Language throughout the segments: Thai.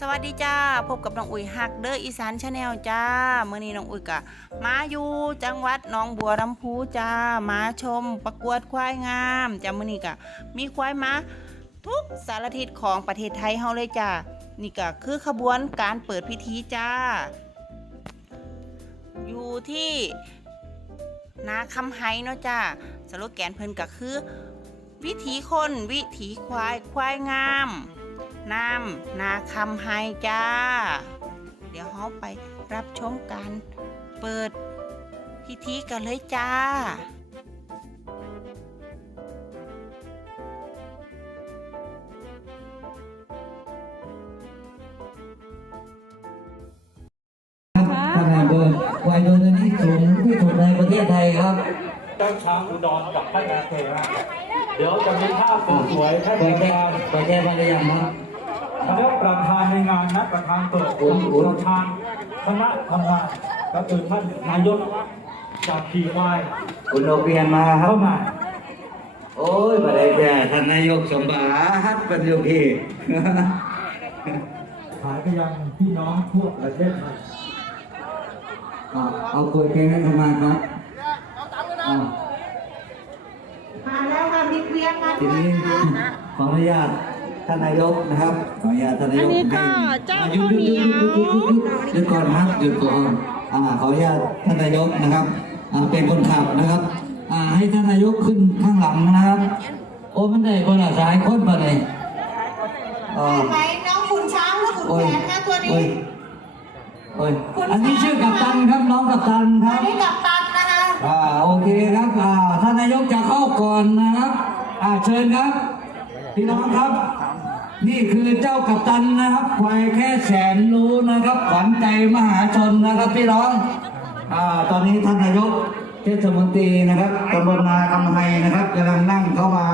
สวัสดีจ้า พบกับน้องอุ๋ยฮักเดอร์อีสานชาแนลจ้าเมื่อนี้น้องอุ๋ยกะมาอยู่จังหวัดหนองบัวลำพูจ้ามาชมประกวดควายงามจ้ามื่อนี้กะมีควายมาทุกสารทิศของประเทศไทยเฮาเลยจ้านี่ก็คือขบวนการเปิดพิธีจ้า อยู่ที่นาคำไฮเนาะจ้าสโลแกนเพิ่นก็คือ วิถีคนวิถีควายควายงาม น้ำนาคำไฮจ้า เดี๋ยวเราไปรับชมการเปิดพิธีกันเลยจ้าขนาดเดินควายโดนนี้สูงที่สุดในประเทศไทยครับเจ้าช้างอุดรกับท่านนาเทนะเดี๋ยวจะมีภาพสวยๆท่านเปิปดระแจ้ธานเปิดแจ้งมาหรือยังครับ คณะประธานในงานนะประธานเปิดอุ่นๆประธานคณะทำงานก็คือท่านนายกจากขี่ควายคุณโอเปียนมาครัเข้าบมาโอ้ยประเดี๋ยวแจ้ท่านนายกสมบัติเป็นอยู่พี่ขายไปยังพี่น้องทั่วประเทศไทยอะเอาคุยเพลงให้เข้ามาครับอะมาแล้วค่ะมีเกวียนมาทีนี้ขออนุญาต ท่านนายกนะครับขออนุญาตท่านนายกอันนี้เจ้าข้เหนียว หยุดก่อนครับหยุดก่อนขออนุญาตท่านนายกนะครับเป็นคนขับนะครับให้ท่านนายกขึ้นข้างหลังนะครับ โอ้มันได้คนละสายคนมาเลยอ่าไหน้องขุนช้างขุนแผนนะตัวนี้อันนี้ชื่อกัปตันครับน้องกัปตันครับ นนี้กับตันนะคะอ่าโอเคครับอ่าท่านนายกจะเข้าก่อนนะครับอ่าเชิญครับ พี่น้องครับ นี่คือเจ้ากัปตันนะครับ ควายแค่แสนรู้นะครับขวัญใจมหาชนนะครับพี่น้องอ่าตอนนี้ท่านนายกเทศมนตรีนะครับตำบลนาคำไฮนะครับกำลังนั่งเข้ามา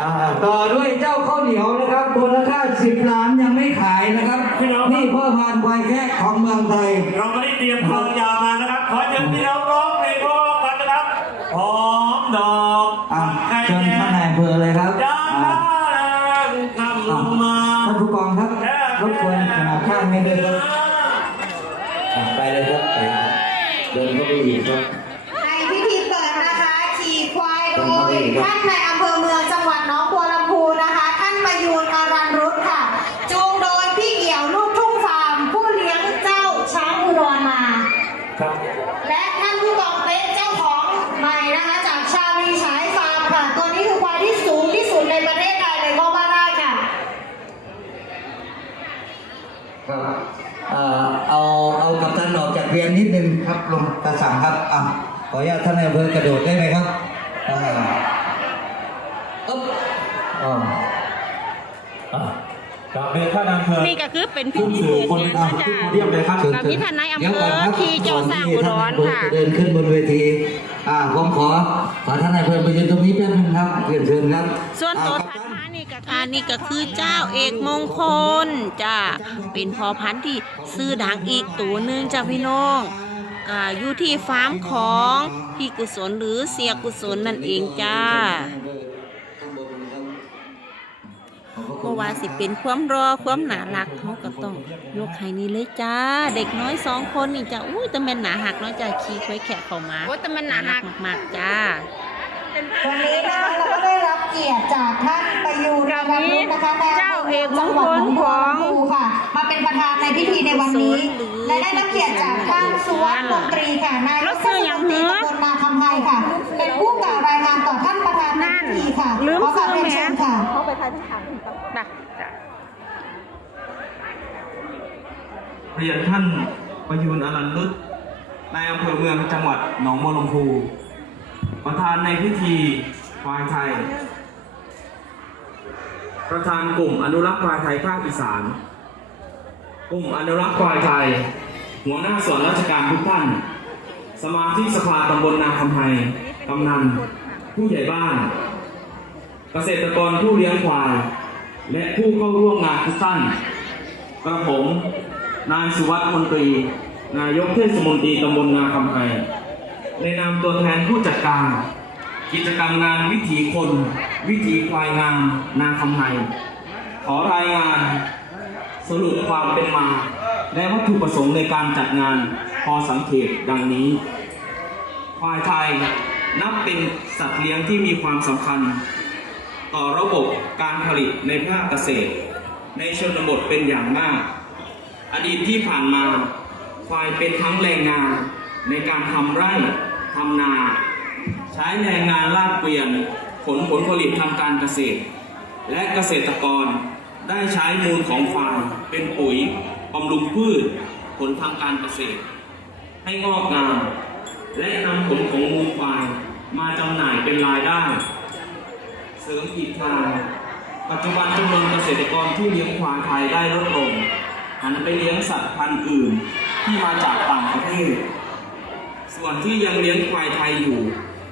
อ่าต่อด้วยเจ้าข้าวเหนียวนะครับมูลค่าสิบล้านยังไม่ขายนะครับพี่น้อง นี่พ่อพันธุ์ควายแค่ของเมืองไทยเราไม่ได้เตรียมกลองยาวมานะครับ ขอเชิญพี่น้องร้องเพลง ขนาดข้างให้ด้วยครับอะไปเลยครับไปเดินเข้าไปอีกครับในพิธีเปิดนะคะขี่ควายโดยท่านในอำเภอเมืองจังหวัดหนองบัวลำพูนะคะ ท่านประยูนอารันรุตค่ะ จูงโดยพี่เหี่ยวลูกทุ่งฟาร์ม ผู้เลี้ยงเจ้าช้างอุดรมา ครับ และท่านผู้กองเป็นเจ้าของใหม่นะคะ จากชาลีฉายฟาร์มค่ะ ตัวนี้คือควายที่สูงที่สุดในประเทศไทยเลยก็ว่าได้ค่ะ ครับเอ่อเอาเอากัปตันออกจากเวียนนิดนึงครับลงตาสั่งครับอะขออนุญาตท่านนายอำเภอกระโดดได้ไหมครับอ่าอึ๊บอ๋ออะกราบเรียนท่านอำเภอนี่ก็คือเป็นพิขึ้นธีสู่เปิดบนเองอะนะขึ้นจ๊ะโพเดียมเลยครับเชิญกับพี่ท่านนายอำเภอดี๋วก่นครับขี่เจ้าสร้างอุดรค่ะก่อนที่ท่านนายอำเภอจะเดินขึ้นบนเวที อ่าผมขอขอท่านนายอำเภอไปยืนตรงนี้แป๊บนึงครับเรียนเชิญครับส่วนตัวอ่าถัดมานี่ก็คืออันนี้ก็คือเจ้าเอกมงคลจ้าเป็นพอพันธุ์ที่ซื้อดังอีกตัวหนึ่งจ้าพี่น้องอ่าอยู่ที่ฟาร์มของพี่กุศลหรือเสียกุศลนั่นเองจ้าเพราะ ว่าสิเป็นความรอความหนารักเขาก็ต้องยกให้นี่เลยจ้า เด็กน้อยสองคนนี่จ้าอุ้ยแต่แม่นหนาหักเนาะจ้าขี่ควยแขกเข้ามาโอ้แต่แม่นหนาหักมากๆจ้าวันนี้นะคะเราก็ได้รับเกียรติจากท่านประยูนอารันรุตนะคะในเจ้าเอกมจังงหวัดคหนลองบัวของลำพูค่ะ มาเป็นประธานในพิธีในวันนี้ และได้รับเกียรติจากท่านสุวัสดิ์มนตรีค่ะนายกเทศมนตรีตำบลนาคำไฮค่ะ เป็นผู้กล่าวรายงานต่อท่านประธานในพิธีค่ะ ลืม ขอกราบ ซื้อ เรียน แหม เชิญค่ะ จ้ะจ้ะ เรียนท่านประยูนอรันรุตนอำเภอเมืองจังหวัดหนองบัวลำพู ประธานในพิธีควายไทย ประธานกลุ่มอนุรักษ์ควายไทยภาคอีสาน กลุ่มอนุรักษ์ควายไทย หัวหน้าส่วนราชการทุกท่าน สมาชิกสภาตำบลนาคำไฮกำนัน ผู้ใหญ่บ้าน เกษตรกรผู้เลี้ยงควาย และผู้เข้าร่วมงานทุกท่านกระผม นายสุวัสดิ์มนตรี นายกเทศมนตรีตำบลนาคำไฮในนามตัวแทนผู้จัดการ กิจกรรมงานวิถีคน วิถีควายงามนาคำไฮขอรายงานสรุปความเป็นมา และวัตถุประสงค์ในการจัดงานพอสังเกตดังนี้ ควายไทยนับเป็นสัตว์เลี้ยงที่มีความสำคัญ ต่อระบบการผลิตในภาคเกษตร ในชนบทเป็นอย่างมาก อดีตที่ผ่านมาควายเป็นทั้งแรงงานในการทำไร่ทำนา ใช้แรงงานลากเกวียนผลผลผลิตทางการเกษตร และเกษตรกรได้ใช้มูลของควายเป็นปุ๋ยบำรุงพืชผลทางการเกษตร ให้งอกงามและนำผลของมูลควายมาจำหน่ายเป็นรายได้ เสริมอีกทาง ปัจจุบันจำนวนเกษตรกรที่เลี้ยงควายไทยได้ลดลง หันไปเลี้ยงสัตว์พันธุ์อื่นที่มาจากต่างประเทศ ส่วนที่ยังเลี้ยงควายไทยอยู่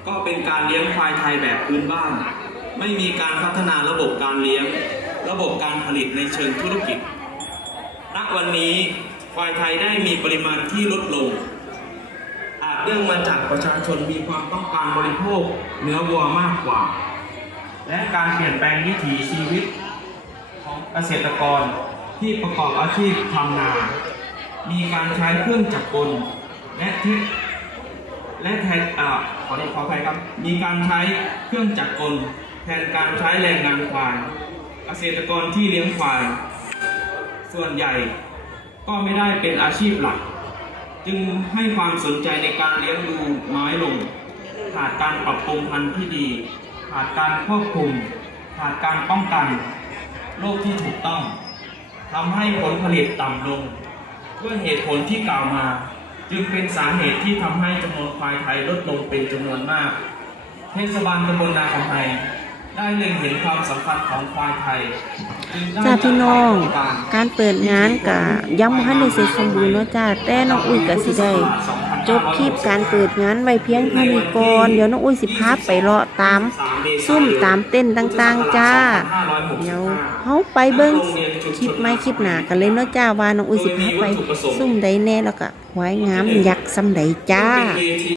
ก็เป็นการเลี้ยงควายไทยแบบพื้นบ้าน ไม่มีการพัฒนาระบบการเลี้ยง ระบบการผลิตในเชิงธุรกิจ ณ วันนี้ควายไทยได้มีปริมาณที่ลดลง อาจเนื่องมาจากประชาชนมีความต้องการบริโภคเนื้อวัวมากกว่า และการเปลี่ยนแปลงวิถีชีวิตของเกษตรกร ที่ประกอบอาชีพทำนา มีการใช้เครื่องจักรกลและเทคและแทนอ่าขอขออภัยครับ มีการใช้เครื่องจักรกล แทนการใช้แรงงานควายเกษตรกรที่เลี้ยงควาย ส่วนใหญ่ก็ไม่ได้เป็นอาชีพหลัก จึงให้ความสนใจในการเลี้ยงดูน้อยลง ขาดการปรับปรุงพันธุ์ที่ดี ขาดการควบคุม ขาดการป้องกันโรคที่ถูกต้อง ทำให้ผลผลิตต่ำลง ด้วยเหตุผลที่กล่าวมา จึงเป็นสาเหตุที่ทำให้จำนวนควายไทยลดลงเป็นจำนวนมาก เทศบาลตำบลนาคำไฮได้เล็งเห็นความสำคัญของควายไทยจึงได้จ้าพี่น้องจัดโครงการเปิดงานกะยังบ่ทันได้เสร็จสมบูรณ์เนาะจ้าแต่น้องอุ้ยก็สิได้ จบคลิปการเปิดงานไว้เพียงเท่านี้ก่อนเดี๋ยวน้องอุ้ยสิพาไปเลาะตาม ซุ่มตามเต้นต่างๆจ้า เดี๋ยวเขาไปเบิ้งคลิปไม่คลิปหนากันเลยเนาะจ้าว่าน้องอุ้ยสิพาไปซุ่มใดแน่แล้วก็หวายงามยักษ์ซำใดจ้า